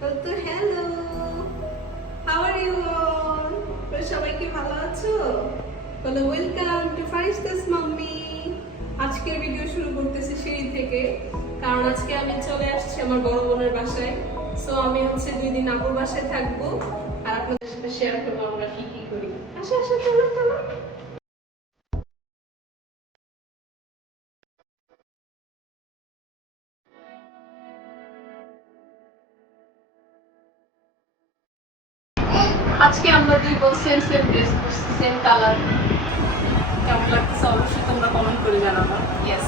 তো hello, how are you all? সবাই কি ভালো আছো? বলো ওয়েলকাম টু ফারিস্তাস মাম্মি। আজকের ভিডিও শুরু করতেছি সিঁড়ি থেকে, কারণ আজকে আমি চলে আসছি আমার বড় বোনের বাসায়। সো আমি 2 দিন আপুর বাসায় থাকবো আর আপনাদের সাথে শেয়ার করবো আমরা কি কি করি। আসো আসো, চলো চলো। আজকে আমরা দুই বোন সেম সেম ড্রেস করছি, সেম কালার। কেমন লাগতেছে অবশ্যই তোমরা কমেন্ট করে জানাবা। ইয়েস,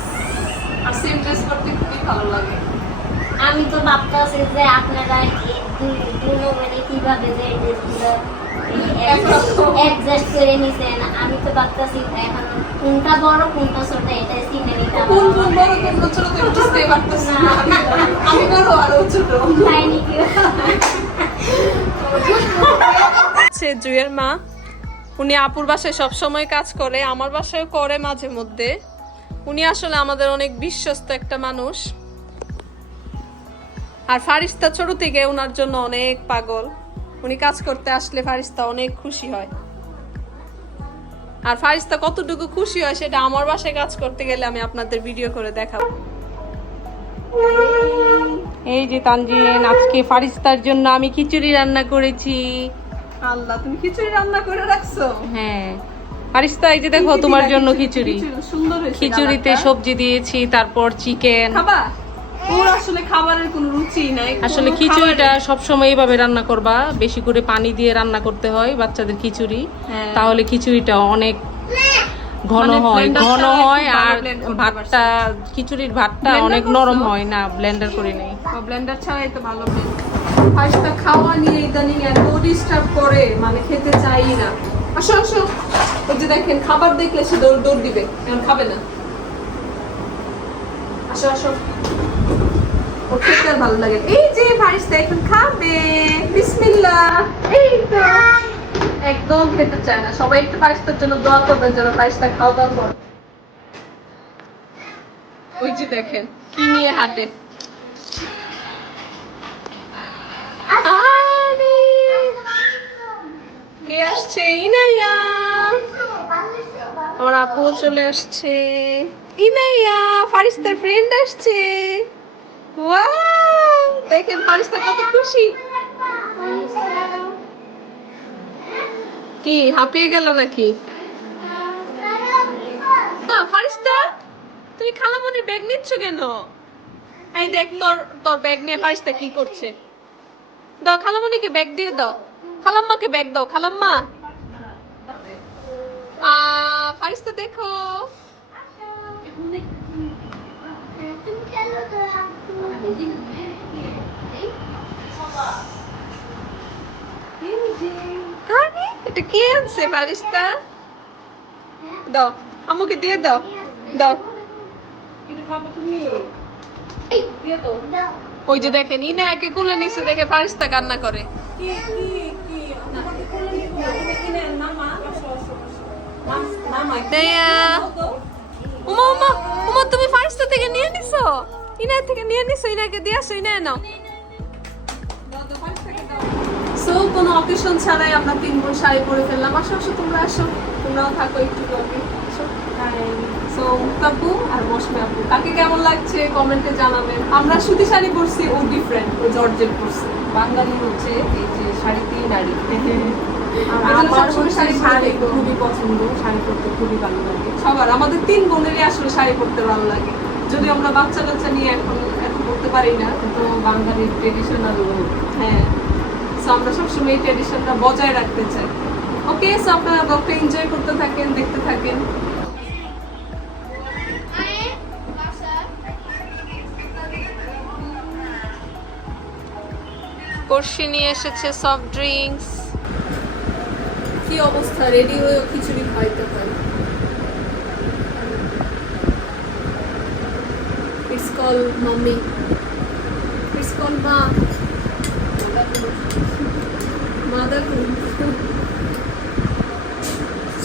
আর সেম ড্রেস করতে খুবই ভালো লাগে। আমি তো ভাবতেছি যে আপনারা মানে কিভাবে যে ড্রেসগুলো অ্যাডজাস্ট করে নিছেন। আমি তো ভাবতেছি এখন কোনটা বড় কোনটা ছোট এটা চিনে নিতে হবে। কোন কোন বড় কোন ছোট তো বুঝতেই পারতেছি না। আমি বড় আর ও ছোট। তাই নাকি? জুয়ের মা, উনি আপুর বাসায় সব সময় কাজ করে, আমার বাসায়ও করে মাঝে মধ্যে। উনি আসলে আমাদের অনেক বিশ্বস্ত একটা মানুষ। আর ফারিস্তা ছোট থেকে ওনার জন্য অনেক পাগল। উনি কাজ করতে আসলে ফারিস্তা অনেক খুশি হয়। আর ফারিস্তা কতটুকু খুশি হয় সেটা আমার বাসায় কাজ করতে গেলে আমি আপনাদের ভিডিও করে দেখাবো। এই যে তানজিন, আজকে ফারিস্তার জন্য আমি খিচুড়ি রান্না করেছি। আল্লাহ, তুমি খিচুড়ি রান্না করে রাখছো? হ্যাঁ ফারিস্তা, এই যে দেখো তোমার জন্য খিচুড়ি। সুন্দর হয়েছে। খিচুড়িতে সবজি দিয়েছি, তারপর চিকেন। খাবা? ওর আসলে খাবারের কোনো রুচি নাই। আসলে খিচুড়িটা সব সময় এইভাবে রান্না করবা, বেশি করে পানি দিয়ে রান্না করতে হয় বাচ্চাদের খিচুড়ি। তাহলে খিচুড়িটা অনেক ঘন হয় আর ভাতটা, খিচুড়ির ভাতটা অনেক নরম হয় না, ব্লেন্ডার করে নেই। ব্লেন্ডার ছাড়াই তো ভালো। ফার্স্টটা খাওয়া নিয়ে ইদানিং এত ডিস্টার্ব করে, মানে খেতে চাই না। আসো আসো, ওই যে দেখেন খাবার দেখলে সে দৌড় দৌড় দিবে, এখন খাবে না। আসো আসো, ওর খেতে আর ভালো লাগে। এই যে ফারিস্তা এখন খাবে, বিসমিল্লাহ। এই তো একদম খেতে চায় না। সবাই একটু ফারিস্তার জন্য দোয়া করবেন যেন ফারিস্তা খাওয়া দাওয়া করে। ওই যে দেখেন কি নিয়ে হাঁটে। কে আসছে? ইনাইয়া। আমার আপু চলে আসছে। ইনাইয়া, ফারিস্তার ফ্রেন্ড আসছে। ওয়াও, দেখেন ফারিস্তা কত খুশি। কি হাঁপিয়ে গেল নাকি? ফারিস্তা, তুমি খালামণির ব্যাগ নিচ্ছ কেন? এই দেখ, তোর ব্যাগ নিয়ে ফারিস্তা কি করছে। দাও খালামণিকে ব্যাগ দিয়ে দাও। খালাম্মাকে ব্যাগ দাও। খালাম্মা, ফারিস্তা দেখো। এটা কি আনছে ফারিস্তা? দাও আম্মুকে দিয়ে দাও। দাও, ওই যে দেখেন ইনা একে কুলে নিচে দেখে ফারিস্তা কান্না করে। তুমি ফারিস্তা থেকে নিয়ে নিছো, ইনার থেকে নিয়ে নিছো, ইনাকে দিয়ে আসো, ইনা নাও। সো কোনো অকেশন ছাড়াই আমরা 3 বোন শাড়ি পরে ফেললাম। আসো আসো, তোমরা আসো, তোমরাও থাকো একটু লগে। সো মুক্তাপু আর মৌসুমী আপু, কাকে কেমন লাগছে কমেন্টে জানাবেন। আমরা সুতি শাড়ি পরছি, ও ডিফারেন্ট, ও জর্জেট পরছে। বাঙালি হচ্ছে এই যে শাড়িতেই নারী। শাড়ি খুবই পছন্দ, শাড়ি পরতে খুবই ভালো লাগে সবার। আমাদের 3 বোনেরই আসলে শাড়ি পরতে ভালো লাগে, যদি আমরা বাচ্চা কাচ্চা নিয়ে এখন পরতে পারি না, কিন্তু বাঙালির ট্রেডিশনাল। হ্যাঁ, সো আমরা সবসময় এই ট্রেডিশনটা বজায় রাখতে চাই। ওকে, সো আপনারা ব্লগটা এনজয় করতে থাকেন, দেখতে থাকেন। কর্ষি নিয়ে এসেছে সফট ড্রিঙ্কস। কি অবস্থা, রেডি হয়ে খিচুড়ি খাইতে হয়। It's call mummy, it's call মা।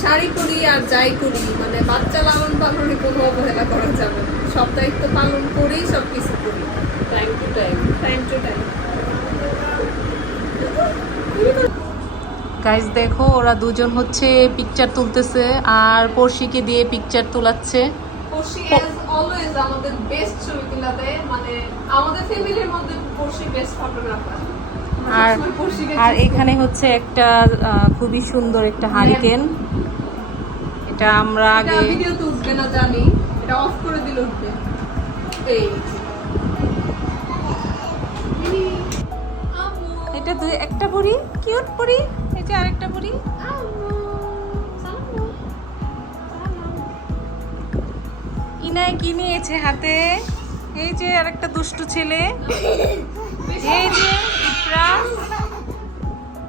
শাড়ি করি আর যাই করি, মানে বাচ্চা লালন পালনে কোনো অবহেলা করা যাবে না। সব দায়িত্ব পালন করেই সবকিছু করি, টাইম টু টাইম। গাইস দেখো ওরা দুজন হচ্ছে পিকচার তুলতেছে আর পড়শিকে দিয়ে পিকচার তোলাচ্ছে। পড়শি as always আমাদের বেস্ট ছবি তোলাতে, মানে আমাদের ফ্যামিলির মধ্যে পড়শি বেস্ট ফটোগ্রাফার। আর এখানে হচ্ছে একটা খুবই সুন্দর একটা হারিকেন, এটা আমরা আগে ভিডিওতে উঠবে না জানি, এটা অফ করে দিলে উঠবে। এই এটা একটা পরি, কিউট পরি, এই যে আরেকটা পরি। ইনায় কি নিয়েছে হাতে? এই যে আরেকটা দুষ্টু ছেলে, এই যে ইকরা।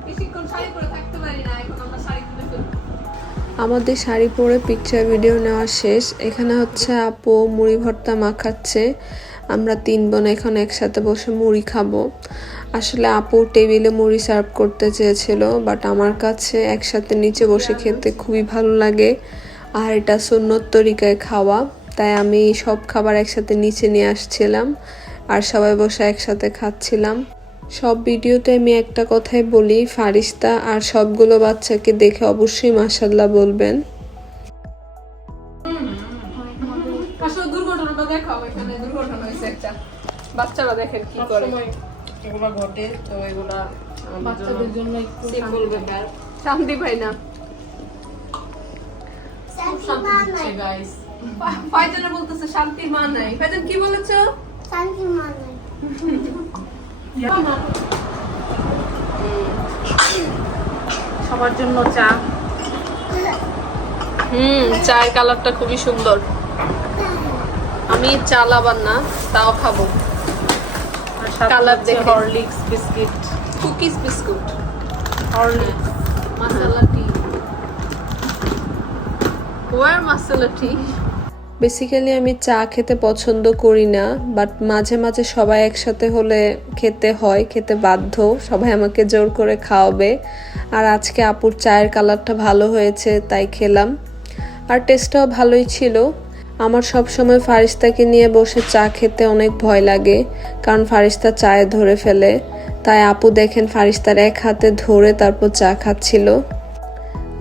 বেশিক্ষণ শাড়ি পরে থাকতে পারি না, এখন আমরা শাড়ি খুলে ফেলবো। আমাদের শাড়ি পরে পিকচার ভিডিও নেওয়া শেষ। এখানে হচ্ছে আপু মুড়ি ভর্তা মাখাচ্ছে, আমরা 3 বোন এখন একসাথে বসে মুড়ি খাবো। আসলে আপু টেবিলে মুড়ি সার্ভ করতে চেয়েছিল, বাট আমার কাছে একসাথে নিচে বসে খেতে খুবই ভালো লাগে, আর এটা সুন্নত তরিকায় খাওয়া, তাই আমি সব খাবার একসাথে নিচে নিয়ে আসছিলাম আর সবাই বসে একসাথে খাচ্ছিলাম। সব ভিডিওতে আমি একটা কথাই বলি, ফারিস্তা আর সবগুলো বাচ্চাকে দেখে অবশ্যই মাশাআল্লাহ বলবেন। আসলে দুর্ঘটনাটা দেখাও, এখানে দুর্ঘটনা হয়েছে একটা, বাচ্চারা দেখেন কি করে। এগুলা ঘটে, তো এগুলা বাচ্চাদের জন্য একটু সিম্পল ব্যাপার। শান্তি পাই না। গাইস ফাইজানে বলতেছে শান্তির মান নাই। ফাইজান কি বলেছো? শান্তির মান নাই। সবার জন্য চা। চায়ের কালারটা খুবই সুন্দর। আমি চা লাভার না, তাও খাবো। কালার দেখে। Horlicks biscuit, cookies biscuit, Horlicks মাসালা টি। ওয়ার মাসালা টি? বেসিক্যালি আমি চা খেতে পছন্দ করি না, বাট মাঝে মাঝে সবাই একসাথে হলে খেতে হয়, খেতে বাধ্য, সবাই আমাকে জোর করে খাওয়াবে। আর আজকে আপুর চায়ের কালারটা ভালো হয়েছে তাই খেলাম, আর টেস্টটাও ভালোই ছিল। আমার সব সময় ফারিস্তাকে নিয়ে বসে চা খেতে অনেক ভয় লাগে, কারণ ফারিস্তা চায়ে ধরে ফেলে, তাই আপু দেখেন ফারিস্তার এক হাতে ধরে তারপর চা খাচ্ছিল।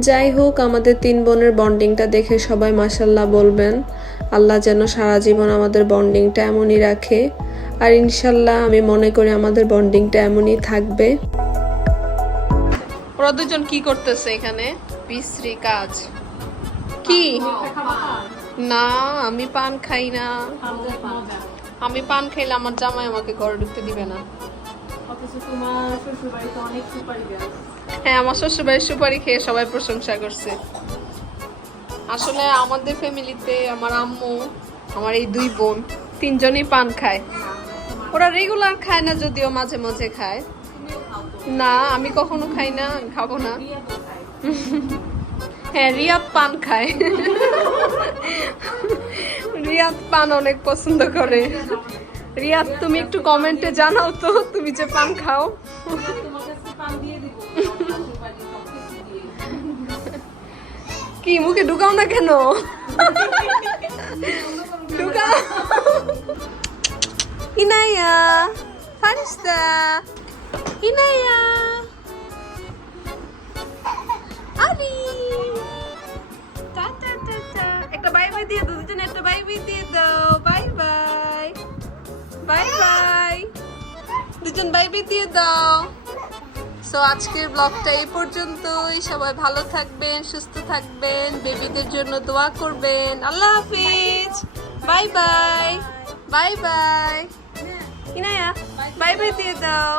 যাই হোক, আমাদের 3 বোনের বন্ডিংটা দেখে সবাই মাশাআল্লাহ বলবেন। আল্লাহ যেন সারা জীবন আমাদের বন্ডিংটা এমনই রাখে, আর ইনশাল্লাহ আমি মনে করি আমাদের বন্ডিংটা এমনই থাকবে। ওরা দুজন কি করতেছে এখানে? বিশ্রী কাজ কি? না, আমি পান খাই না। আমি পান খাইলে আমার জামাই আমাকে ঘরে ঢুকতে দিবে না। হ্যাঁ, আমার শ্বশুরবাড়ির সুপারি খেয়ে সবাই প্রশংসা করছে। আসলে আমাদের ফ্যামিলিতে আমার আম্মু, আমার এই 2 বোন, 3 জনই পান খায়। ওরা রেগুলার খায় না, যদিও মাঝে মাঝে খায়। না, আমি কখনো খাই না, খাবো না। হ্যাঁ, রিয়াদ পান খায়। রিয়াদ পান অনেক পছন্দ করে। রিয়াদ, তুমি একটু কমেন্টে জানাও তো তুমি যে পান খাও। কি মুখে ঢুকাও না কেন? ঢুকাও। ইনায়া, ফারিস্তা, ইনায়া, আলি, টাটা টাটা। একটা বাই বাই দিয়ে দাও, দুজনে একটা বাই বাই দিয়ে দাও। বাই বাই, বাই বাই, দুজন বাই বাই দিয়ে দাও। সো আজকের ব্লগটা এই পর্যন্তই। সবাই ভালো থাকবেন, সুস্থ থাকবেন, বেবিদের জন্য দোয়া করবেন। আল্লাহ হাফিজ, bye bye, bye bye. Inaya, bye bye দিয়ে দাও।